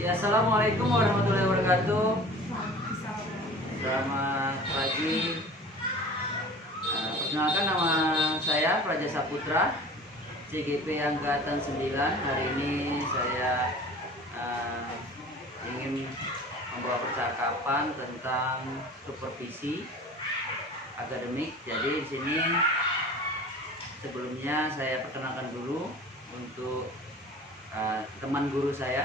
Ya, assalamualaikum warahmatullahi wabarakatuh. Selamat pagi. Perkenalkan, nama saya Praja Saputra, CGP Angkatan 9. Hari ini saya ingin membawa percakapan tentang supervisi akademik. Jadi di sini sebelumnya saya perkenalkan dulu untuk teman guru saya.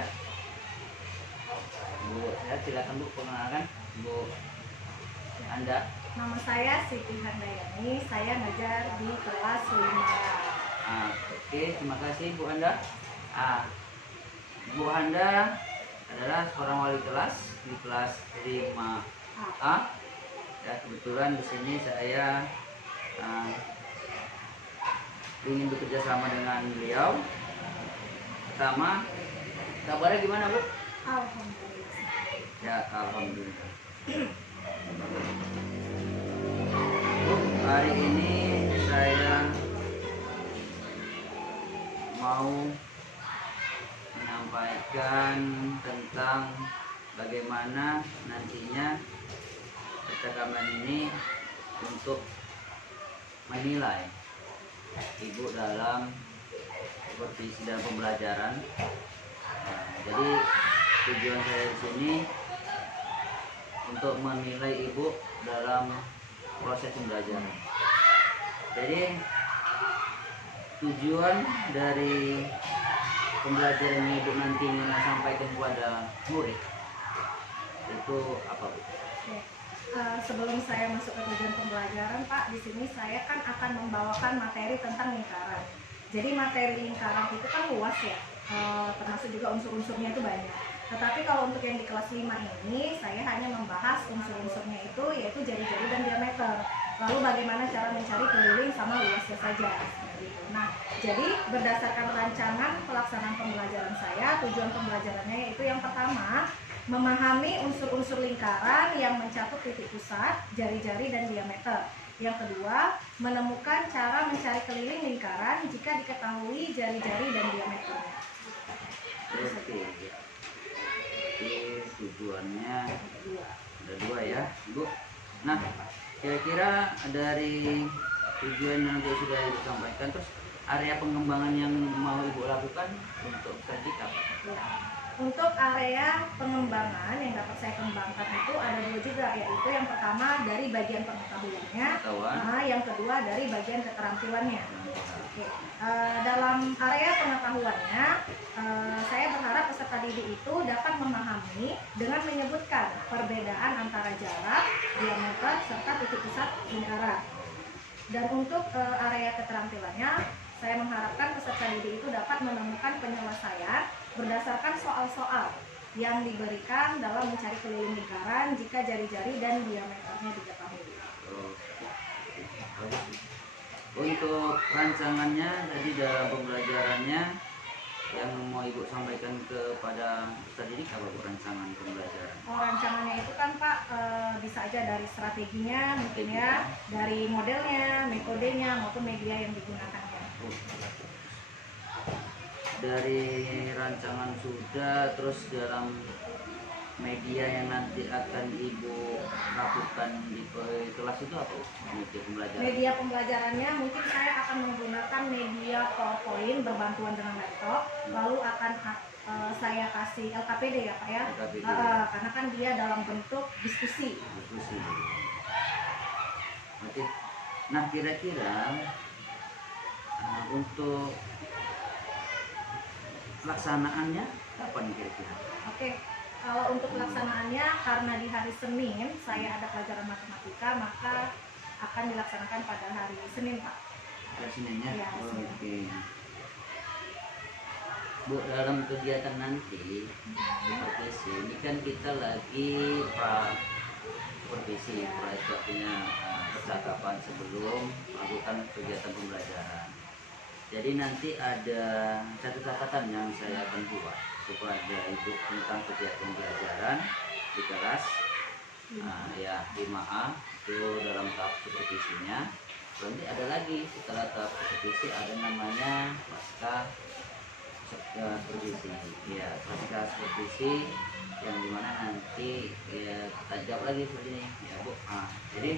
Bu, saya silakan Bu, perkenalkan Bu Anda. Nama saya Siti Handayani, saya ngajar di kelas 5. Oke, terima kasih Bu Anda. Bu Anda adalah seorang wali kelas di kelas 5A. Ya, kebetulan di sini saya ingin bekerja sama dengan beliau. Pertama, kabarnya gimana Bu? Alhamdulillah. Ya, alhamdulillah. Bu, hari ini saya mau menyampaikan tentang bagaimana nantinya percakapan ini untuk menilai Ibu dalam supervisi dalam pembelajaran. Jadi tujuan saya di sini untuk menilai Ibu dalam proses pembelajaran. Jadi tujuan dari pembelajaran yang Ibu nanti sampaikan kepada murid itu apa, Bu? Sebelum saya masuk ke tujuan pembelajaran, Pak, di sini saya kan akan membawakan materi tentang lingkaran. Jadi materi lingkaran itu kan luas ya, termasuk juga unsur-unsurnya itu banyak. Tetapi kalau untuk yang di kelas 5 ini, saya hanya membahas unsur-unsurnya itu, yaitu jari-jari dan diameter. Lalu bagaimana cara mencari keliling sama luasnya saja. Gitu. Nah, jadi berdasarkan rancangan pelaksanaan pembelajaran saya, tujuan pembelajarannya yaitu yang pertama, memahami unsur-unsur lingkaran yang mencakup titik pusat, jari-jari, dan diameter. Yang kedua, menemukan cara mencari keliling lingkaran jika diketahui jari-jari dan diameternya. Oke. Jadi tujuannya ada dua ya, Bu. Nah, kira-kira dari tujuan yang nanti sudah Ibu sampaikan, terus area pengembangan yang mau Ibu lakukan untuk vertikal apa? Ya. Untuk area pengembangan yang dapat saya kembangkan itu ada dua juga, yaitu yang pertama dari bagian pengetahuannya, yang kedua dari bagian keterampilannya. Oke. Dalam area pengetahuannya, saya berharap peserta didik itu dapat memahami dengan menyebutkan perbedaan antara jarak, diameter, serta titik pusat lingkaran. Dan untuk area keterampilannya, saya mengharapkan peserta didik itu dapat menemukan penyelesaian berdasarkan soal-soal yang diberikan dalam mencari keliling lingkaran jika jari-jari dan diameternya diketahui. Untuk rancangannya tadi dalam pembelajarannya yang mau Ibu sampaikan kepada peserta didik apa Bu rancangan pembelajaran? Rancangannya itu kan Pak, bisa aja dari strateginya mungkin ya, dari modelnya, metodenya maupun media yang digunakannya. Dari rancangan sudah, terus dalam media yang nanti akan Ibu lakukan di kelas itu apa? Media pembelajaran? Media pembelajarannya mungkin saya akan menggunakan media PowerPoint berbantuan dengan laptop, lalu akan saya kasih LKPD ya Pak ya, karena kan dia dalam bentuk diskusi. Oke. Nah, kira-kira untuk pelaksanaannya kapan kira-kira? Oke, kalau untuk pelaksanaannya karena di hari Senin saya ada pelajaran matematika, maka akan dilaksanakan pada hari Senin Pak. Hari Seninnya? Ya, Oke. Bu, dalam kegiatan nanti supervisi ini kan kita lagi supervisi, artinya percakapan sebelum melakukan kegiatan pembelajaran. Jadi nanti ada satu catatan yang saya akan buat kepada Ibu tentang kegiatan pembelajaran di kelas ya 5A itu dalam tahap supervisinya. Nanti ada lagi setelah tahap supervisi ada namanya pasca supervisi, ya pasca supervisi yang dimana nanti ya kita jawab lagi seperti ini ya Bu. Jadi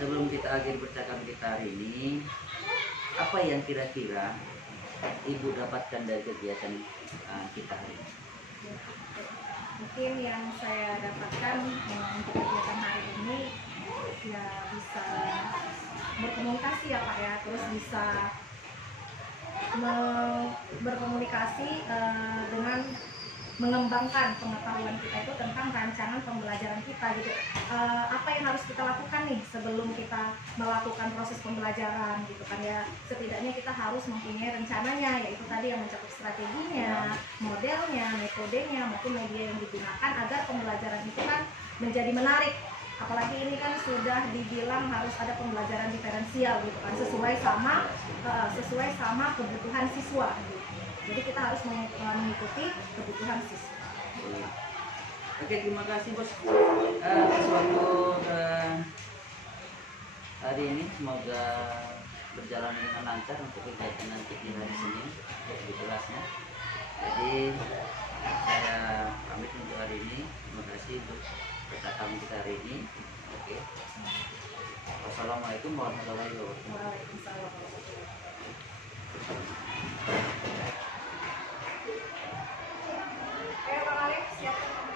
sebelum kita akhir percakapan kita hari ini, apa yang kira-kira Ibu dapatkan dari kegiatan kita hari ini? Mungkin yang saya dapatkan untuk kegiatan hari ini ya bisa berkomunikasi ya Pak ya, terus bisa berkomunikasi dengan mengembangkan pengetahuan kita itu tentang rancangan pembelajaran kita gitu. Apa yang harus kita lakukan nih sebelum kita melakukan proses pembelajaran gitu kan ya. Setidaknya kita harus mempunyai rencananya, yaitu tadi yang mencakup strateginya, modelnya, metodenya maupun media yang digunakan agar pembelajaran itu kan menjadi menarik. Apalagi ini kan sudah dibilang harus ada pembelajaran diferensial gitu kan, sesuai sama kebutuhan siswa gitu. Jadi kita harus mengikuti kebutuhan siswa. Oke, terima kasih Bos atas waktu hari ini. Semoga berjalan dengan lancar untuk kegiatan nanti di hari Senin di kelasnya. Jadi saya pamit untuk hari ini. Terima kasih untuk percakapan kita hari ini. Oke. Wassalamualaikum warahmatullahi wabarakatuh. Waalaikumsalam warahmatullahi wabarakatuh. Ayo Bang Alif, siapkan.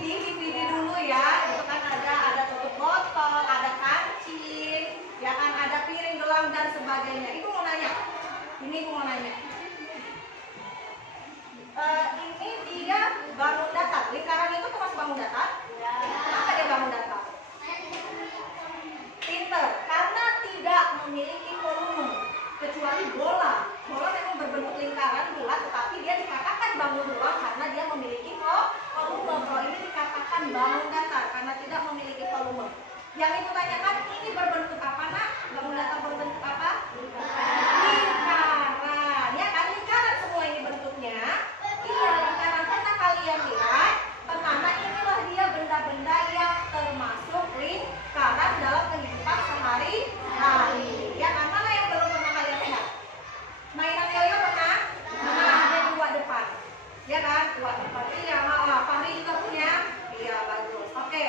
DVD dulu ya. Itu kan ada tutup botol, ada kancing, ya kan, ada piring, gelang dan sebagainya. Ibu mau nanya? Ini ibu mau nanya. Ini dia bangun datar. Lingkaran itu termasuk bangun datar? Ya. Kenapa dia bangun datar? Pinter, karena tidak memiliki volume kecuali bola. Bola memang berbentuk lingkaran bulat, tetapi dia dikatakan bangun ruang karena dia memiliki volume. Kalau ini dikatakan bangun datar karena tidak memiliki volume. Yang ibu tanyakan, ini berbentuk apa nak? Bangun datar berbentuk apa? Lingkaran. Ya kan, lingkaran semua ini bentuknya. Iya, lingkaran. Karena kalian lihat, karena inilah dia benda-benda yang termasuk lingkaran dalam kehidupan sehari-hari. Ya kan, mana yang belum pernah kalian lihat? Mainan yoyo pernah? Nah, ada di uak depan. Ya kan, uak depan. Iya, Fahri juga punya. Iya, bagus. Oke,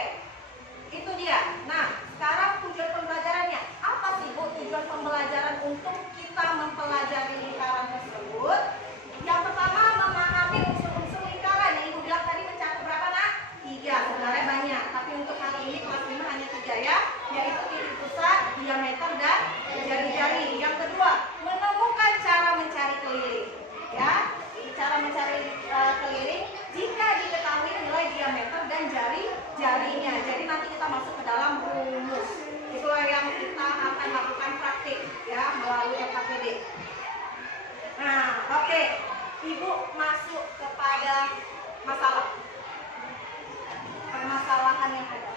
itu dia. Nah, sekarang tujuan pembelajarannya apa sih Bu? Tujuan pembelajaran untuk kita mempelajari lingkaran tersebut. Yang pertama, memahami unsur-unsur lingkaran. Yang ibu bilang tadi mencakup berapa nak? 3, sebenarnya banyak. Tapi untuk kali ini kelas 5 hanya 3 ya. Yaitu titik pusat, diameter, dan jari-jari. Yang kedua, menemukan cara mencari keliling. Ya, cara mencari keliling jika diketahui nilai diameter dan jari-jarinya. Jadi nanti kita masuk ke dalam rumus. Itulah yang kita akan lakukan praktik ya melalui FKPD. Nah, oke. Ibu masuk kepada masalah. Permasalahan yang ada.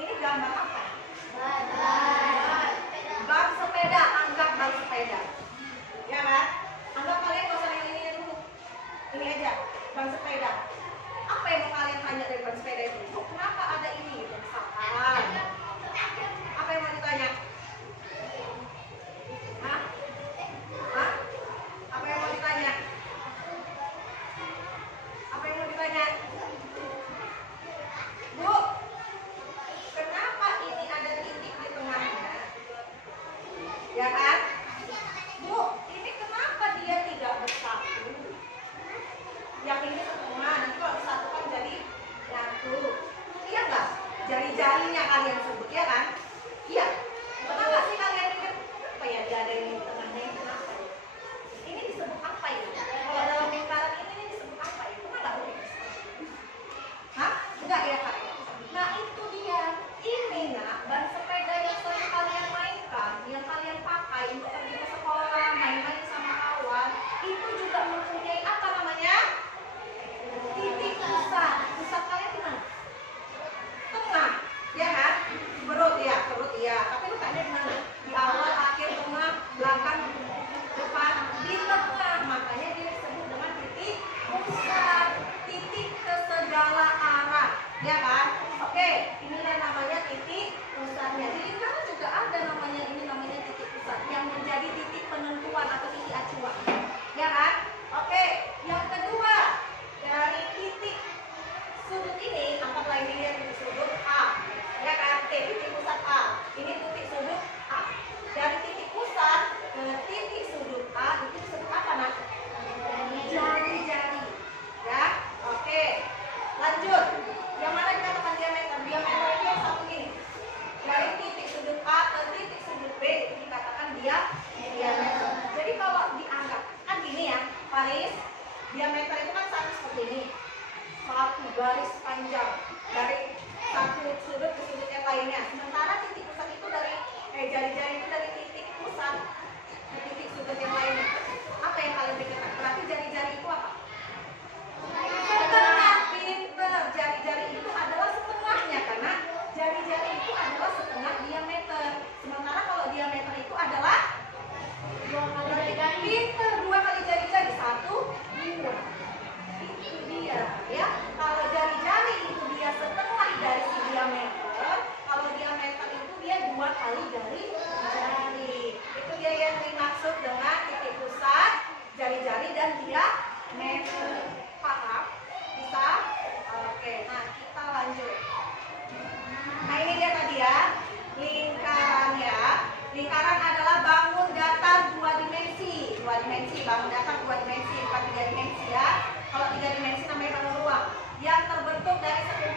Ini gambar apa? Ban sepeda, anggap ban sepeda. Ya kan? Anggap kalian gak usah yang ini dulu. Ini aja, ban sepeda. Apa yang mau kalian tanya dari ban sepeda itu? Oh, kenapa ada ini? Misalkan. Apa yang mau ditanya? Hah? Hah? Apa yang mau ditanya? Apa yang mau ditanya? Bu, kenapa ini ada titik di tengahnya? Ya kan? Bu, ini kenapa dia tidak bersatu? Yang ini setengah, nanti kalau disatukan jadi satu. Iya nggak? Jari-jarinya kalian sebut, ya kan? Iya. Kenapa sih kalian pikir apa ya dia ada yang di tengahnya ini kenapa? Ini disebut apa ya? Kalau dalam lingkaran ini disebut apa ya? Pernah nggak Bu? Hah? Enggak ya Kak? Nah itu dia. Ini nak ban sepeda yang sering kalian mainkan, yang kalian pakai untuk pergi ke sekolah, main-main sama kawan, itu juga mempunyai apa namanya? Titik pusat. Pusat kalian di mana? Tengah, ya kan? Perut ya. Tapi letaknya di mana? Di awal, akhir, tengah, belakang, depan, di tengah. Makanya dia disebut dengan titik pusat. Titik ke segala arah, ya kan? Oke, inilah namanya titik pusatnya. Di lingkaran juga ada namanya, ini namanya titik pusat yang menjadi titik penentuan atau titik acuan, ya kan? Oke, yang kedua dari titik sudut ini, anggaplah ini dia titik sudut A, ya kan? Titik pusat A. Ini titik sudut A. Dari titik pusat ke titik sudut A itu disebut apa nak? Jari-jari, ya. Oke, lanjut. Yang mana dikatakan diameter? Diameter itu yang satu gini. Dari titik sudut A ke titik sudut B itu dikatakan diameter. Jadi kalau dianggap kan gini ya, Paris, diameter itu kan satu seperti ini, satu garis panjang dari satu sudut ke sudut yang lainnya. Sementara titik pusat itu dari jari-jari itu dari titik pusat ke titik sudut yang lainnya. Apa yang kalian pikirkan? Berarti jari-jari itu apa? Setengah. Pinter. Jari-jari itu adalah setengahnya karena jari-jari itu adalah setengah diameter. Sementara kalau diameter itu adalah 2 kali jari. Pinter. 2 kali jari-jari. 1, 2. Itu dia ya. Kalau jari-jari itu dia setengah dari si diameter. Kalau diameter itu dia 2 kali jari-jari. Itu dia yang dimaksud dengan titik pusat, jari-jari dan diameter. Paham? Bisa? Oke, nah kita lanjut. Nah ini dia tadi ya, lingkaran ya. Lingkaran adalah bangun datar 2 dimensi. 2 dimensi, bangun datar 2 dimensi, bukan 3 dimensi ya. Kalau 3 dimensi namanya bangun ruang. Yang terbentuk dari 10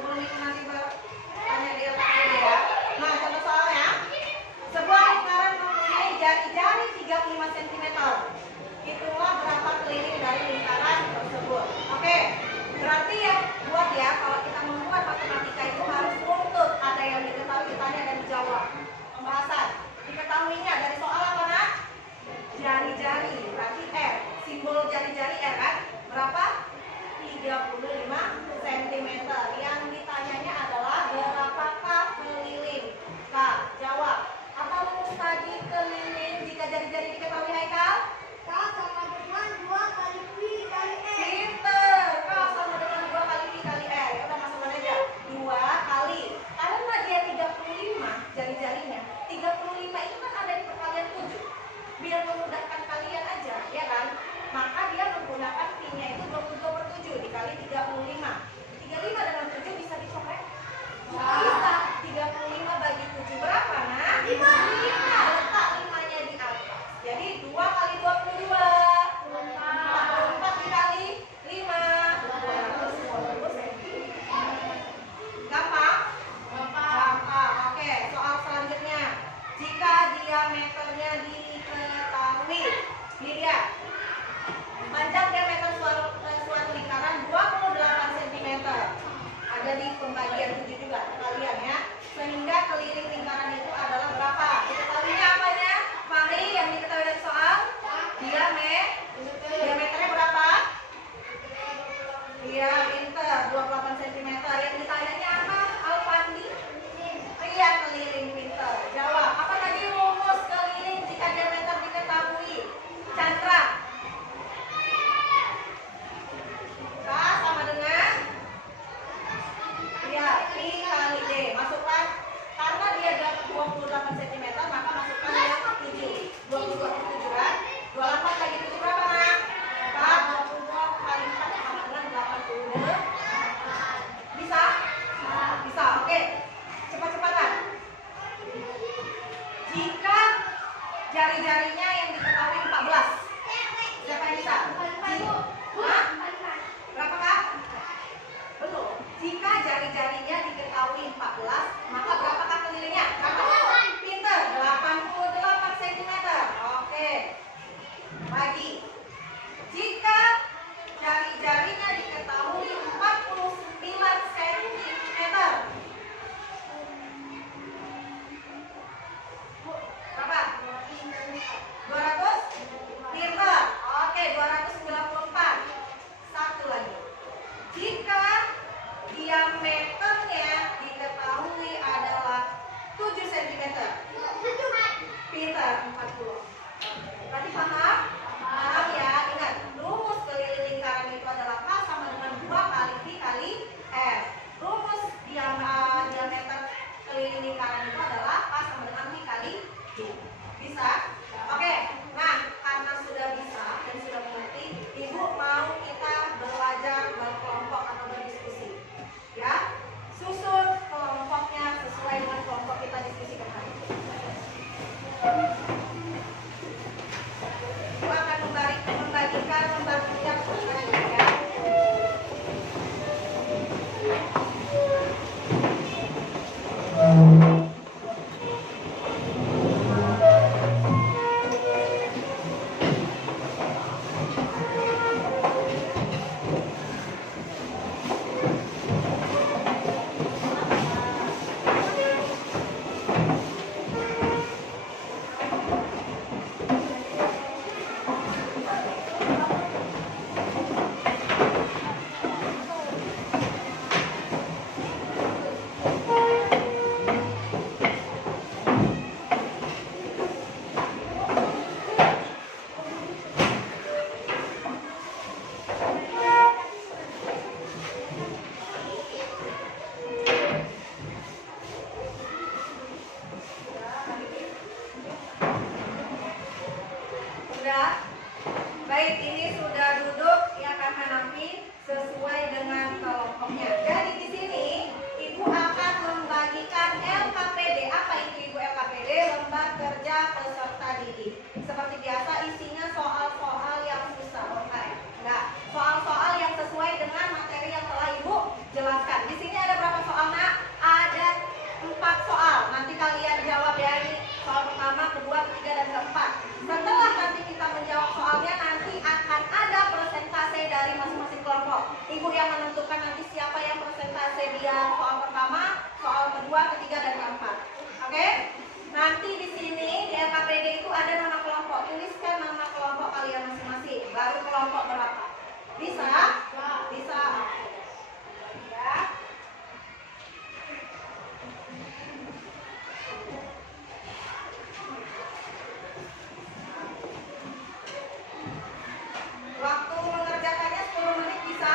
sebelum itu nanti bertanya di LKPD ya. Nah, contoh soalnya, sebuah lingkaran mempunyai jari-jari 35 cm. Itulah berapa keliling dari lingkaran tersebut. Oke, berarti ya buat ya, kalau kita membuat matematika itu harus runtut. Ada yang diketahui, ditanya dan dijawab. Pembahasan. Diketahuinya dari soal apa nak? Jari-jari, berarti R. Simbol jari-jari R kan? Berapa? 35 cm. Yang ditanyanya adalah berapakah keliling? K. Jawab. Apa rumus tadi keliling jika jari-jari diketahui Haikal? K sama dengan 2 kali Pi kali R. Pinter. K sama dengan 2 kali Pi kali R. Ya udah masukkan aja. 2 kali. Karena dia 35 jari-jarinya. 35 itu kan ada di perkalian 7. Biar memudahkan kalian aja, ya kan? Maka dia menggunakan Pi-nya itu 22/7 dikali 35. 35 dengan 7 bisa dicoret? Bisa. 35 bagi 7 berapa, nak? 5. Letak 5-nya di atas. Jadi 2 kali 22. 44 dikali 5. 220 cm. Gampang? Gampang. Oke, soal selanjutnya. Jika diameternya diketahui, ini dia. Panjang diameter suatu lingkaran 28 cm. Ada di pembagian 7 juga kalian ya. Sehingga keliling lingkaran itu adalah berapa? Diketahuinya apanya? Fahri, yang diketahui dari soal? Diameternya berapa? Iya, pinter, 28 cm. Yang ditanyanya apa? Alfandi? Iya, keliling, pinter. Jawab. Apa tadi rumus keliling jika diameter diketahui? Chandra. K sama dengan ya Pi kali D. Masukkan karena dia 28 cm, maka masukkan yang 7. 22/7 kan? 28 kali 7 berapa, nak? 4. 22 kali 4 sama dengan 80. Bisa? Bisa. Oke. Cepat-cepatan. Jika jari-jarinya yang diketahui 14. Siapa yang bisa? Hah? Berapa, Kak? Belum. Jika jari-jarinya diketahui 14, maka berapakah kelilingnya? Berapa? Pinter, 88 cm. Oke. Bagi. Jika jari-jarinya diketahui 49 cm. Berapa? 200? Pinter. Oke, 294. Satu lagi. Jika diameternya diketahui adalah 7 cm. Pinter, 40. Berarti paham? Paham ya? Ingat, rumus keliling lingkaran itu adalah K sama dengan 2 kali Pi kali R. Rumus diameter keliling lingkaran itu adalah K sama dengan Pi kali D. Bisa? Oke. Nah, karena sudah bisa dan sudah mengerti, Ibu mau kita belajar berkelompok atau berdiskusi. Ya? Susun kelompoknya sesuai dengan kelompok kita diskusikan tadi. Ibu akan membagikan lembar kerja kepada ya. Sudah? Baik, ini sudah duduk ya kan Hanafi sesuai dengan kelompoknya. Jadi di sini Ibu akan membagikan LKPD. Apa itu Ibu LKPD? Lembar kerja peserta didik. Seperti biasa isinya soal-soal yang susah, enggak. Soal-soal yang sesuai dengan materi yang telah Ibu jelaskan. Di sini ada berapa kelompok berapa? Bisa? Bisa. Ya. Waktu mengerjakannya 10 menit bisa?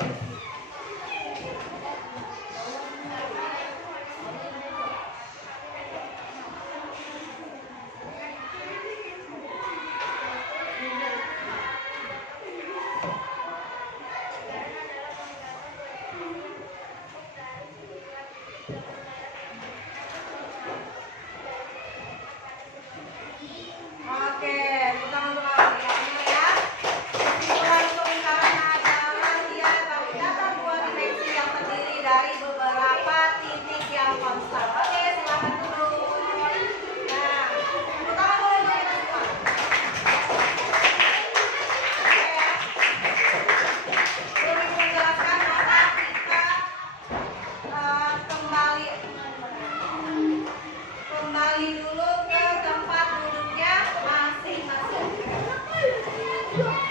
Oke, kita untuk ya. Kesimpulan untuk lingkaran adalah dia terdapat dua dimensi yang terdiri dari beberapa titik yang konstan. Oke, silakan dulu. Nah, kita mulai dari semua. Oke ya. Sebelum menjelaskan maka kita kembali dulu ke tempat duduknya masing-masing.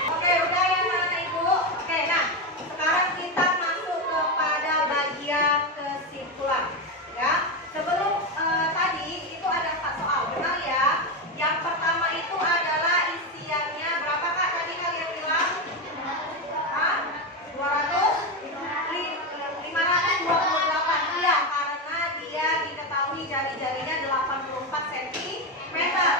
Oke, udah ya anak ibu. Oke, nah sekarang kita masuk kepada bagian kesimpulan. Ya, sebelum tadi itu ada 4 soal, benar ya? Yang pertama itu adalah isiannya berapa kak tadi kalian bilang? Hah? 528. Iya, karena dia diketahui jari-jarinya 84 cm.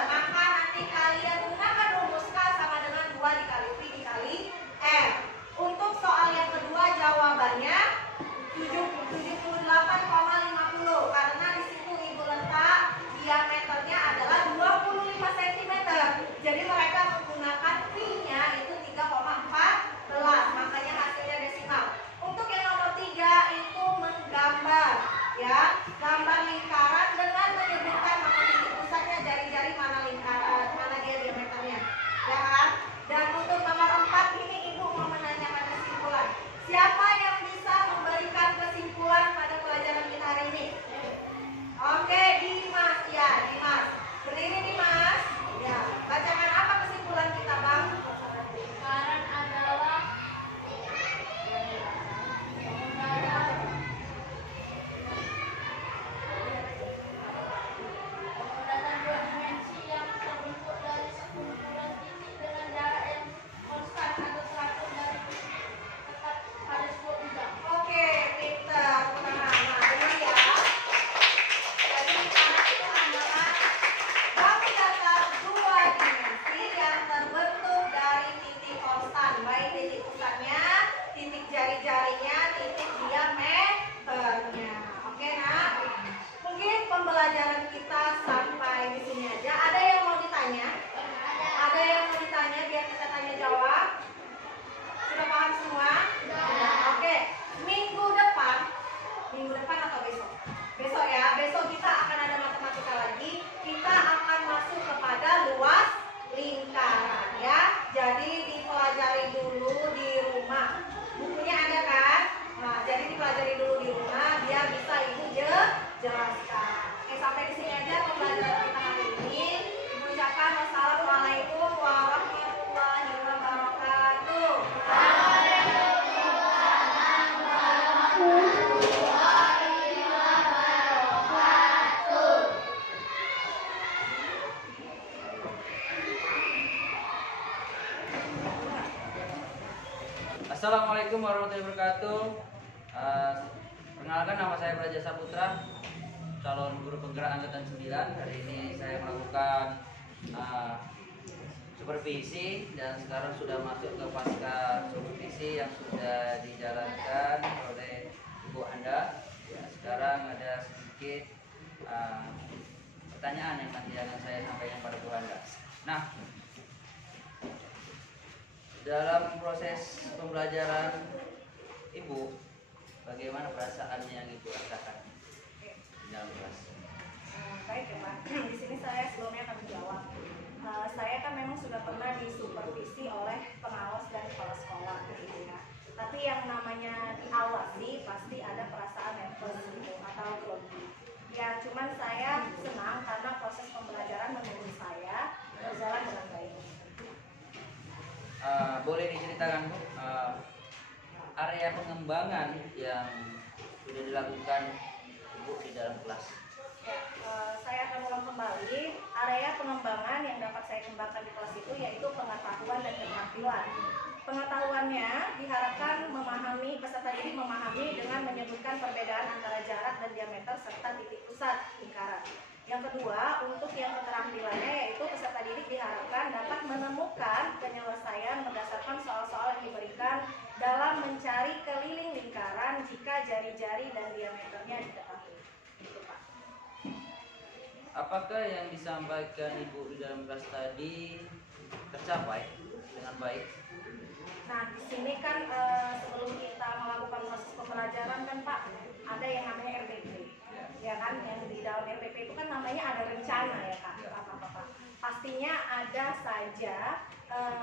Maka nanti kalian gunakan rumus K sama dengan 2 dikali V dikali R. Untuk soal yang kedua jawabannya 78,50 karena di situ ibu letak diameternya adalah 25 cm. Jadi mereka menggunakan V-nya itu 3,14, makanya hasilnya desimal. Untuk yang nomor 3 itu menggambar, ya, gambar lingkaran dengan menyebutkan mana titik pusatnya, jari-jari mana lingkaran, mana dia diameternya, ya kan? Dan untuk nomor 4 ini ibu mau menanyakan kesimpulan. Siapa yang bisa memberikan kesimpulan pada pelajaran kita hari ini? Oke, Dimas, ya Dimas. Berdiri Dimas. Ya, bacakan apa kesimpulan kita bang? Lingkaran adalah penggunaan dua dimensi yang terbentuk dari sekumpulan titik dengan jarak yang konstan atau teratur dari tetap pada sebuah bidang. Oke, pintar. Nah, benar ya. Jadi lingkaran itu adalah bagi datar dua dimensi yang terbentuk dari titik konstan, baik titik pusatnya, titik jari-jarinya, titik diameternya. Oke, nah. Mungkin pembelajaran kita sampai di sini aja. Ada yang mau ditanya? Ada yang mau ditanya biar kita tanya jawab? Sudah paham semua? Sudah. Oke. Minggu depan atau besok? Besok ya. Besok kita akan ada matematika lagi. Kita akan masuk kepada luas lingkaran ya. Jadi dipelajari dulu di rumah. Bukunya ada kan? Nah, jadi dipelajari dulu di rumah biar bisa ibu jelaskan. Oke, sampai di sini aja pembelajaran kita hari ini. Ibu ucapkan wassalamualaikum warahmatullahi wabarakatuh. Assalamualaikum warahmatullahi wabarakatuh. Perkenalkan, nama saya Praja Saputra, calon guru penggerak angkatan 9. Hari ini saya melakukan supervisi dan sekarang sudah masuk ke pasca supervisi yang sudah dijalankan oleh ibu Anda. Ya, sekarang ada sedikit pertanyaan yang nanti akan saya sampaikan pada Bu Anda. Nah, dalam proses pembelajaran ibu, bagaimana perasaan yang ibu rasakan di dalam kelas? Baik ya Pak, di sini saya sebelumnya akan menjawab. Saya kan memang sudah pernah disupervisi oleh pengawas dan kepala sekolah gitu ya. Tapi yang namanya diawasi pasti ada perasaan nervous gitu atau grogi. Ya cuman saya senang karena proses pembelajaran menurut saya berjalan dengan baik. Boleh diceritakan Bu, area pengembangan yang sudah dilakukan ibu di dalam kelas? Ya, saya akan ulang kembali. Area pengembangan yang dapat saya kembangkan di kelas itu yaitu pengetahuan dan keterampilan. Pengetahuannya diharapkan memahami dengan menyebutkan perbedaan antara jarak dan diameter serta titik pusat lingkaran. Yang kedua, untuk yang keterampilannya yaitu peserta didik diharapkan dapat menemukan penyelesaian berdasarkan soal-soal yang diberikan dalam mencari keliling lingkaran jika jari-jari dan diameternya diketahui. Itu, Pak. Apakah yang disampaikan Ibu di dalam kelas tadi tercapai dengan baik? Nah, di sini kan sebelum kita melakukan proses pembelajaran kan Pak, ada yang namanya RPP. Ya kan, yang di dalam RPP itu kan namanya ada rencana ya Kak, Pak. Pastinya ada saja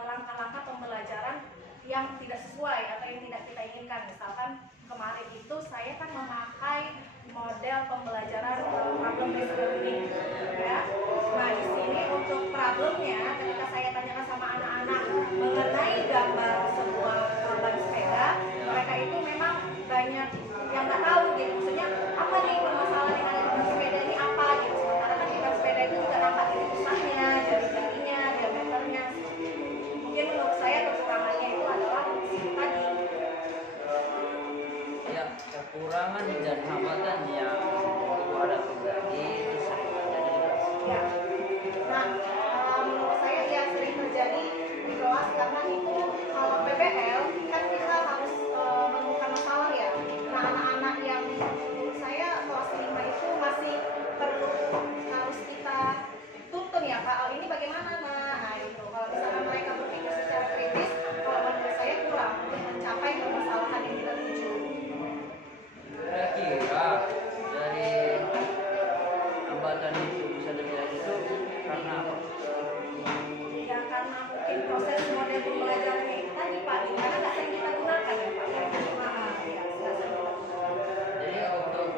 langkah-langkah pembelajaran yang tidak sesuai atau yang tidak kita inginkan. Misalkan kemarin itu saya kan memakai model pembelajaran problem based learning ya. Nah, di sini untuk problemnya ketika saya tanyakan sama anak-anak mengenai gambar sebuah ban sepeda, mereka itu memang banyak yang nggak tahu gitu. Maksudnya apa nih permasalahan yang ada di ban sepeda ini apa gitu. Sementara kan di ban sepeda itu juga nampak titik pusatnya, jari-jarinya, diameternya. Mungkin menurut saya kekurangannya itu adalah di situ tadi. Ya, kekurangan dan hambatan yang Ibu hadapi tadi itu sering terjadi di kelas. Ya. Nah, menurut saya ya sering terjadi di kelas karena itu kalau PBL kan kita harus menemukan masalah ya. Nah, anak-anak yang menurut saya kelas 5 itu masih perlu harus kita tuntun ya Pak. Oh, ini bagaimana Nah, itu kalau misalkan mereka berpikir secara kritis, kalau menurut saya kurang untuk mencapai permasalahan yang kita tuju. Kira-kira dari hambatan itu bisa terjadi itu karena apa? Ya karena mungkin proses model pembelajarannya itu tadi Pak, karena nggak sering kita gunakan ya Pak. Ya, ya nggak sering kita gunakan. Jadi untuk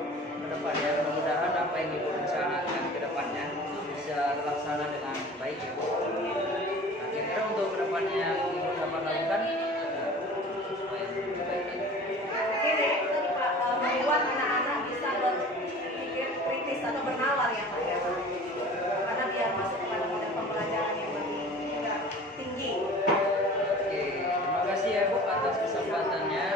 kedepannya mudah-mudahan apa yang Ibu rencanakan ke depannya itu bisa terlaksana dengan baik ya Bu. Nah, kira-kira untuk kedepannya yang Ibu dapat lakukan supaya lebih baik lagi. Mungkin ya itu tadi Pak, membuat anak-anak bisa berpikir kritis atau bernalar ya Pak ya. Karena biar masuk kepada model pembelajaran yang lebih tinggi. Oke, terima kasih ya Bu atas kesempatannya.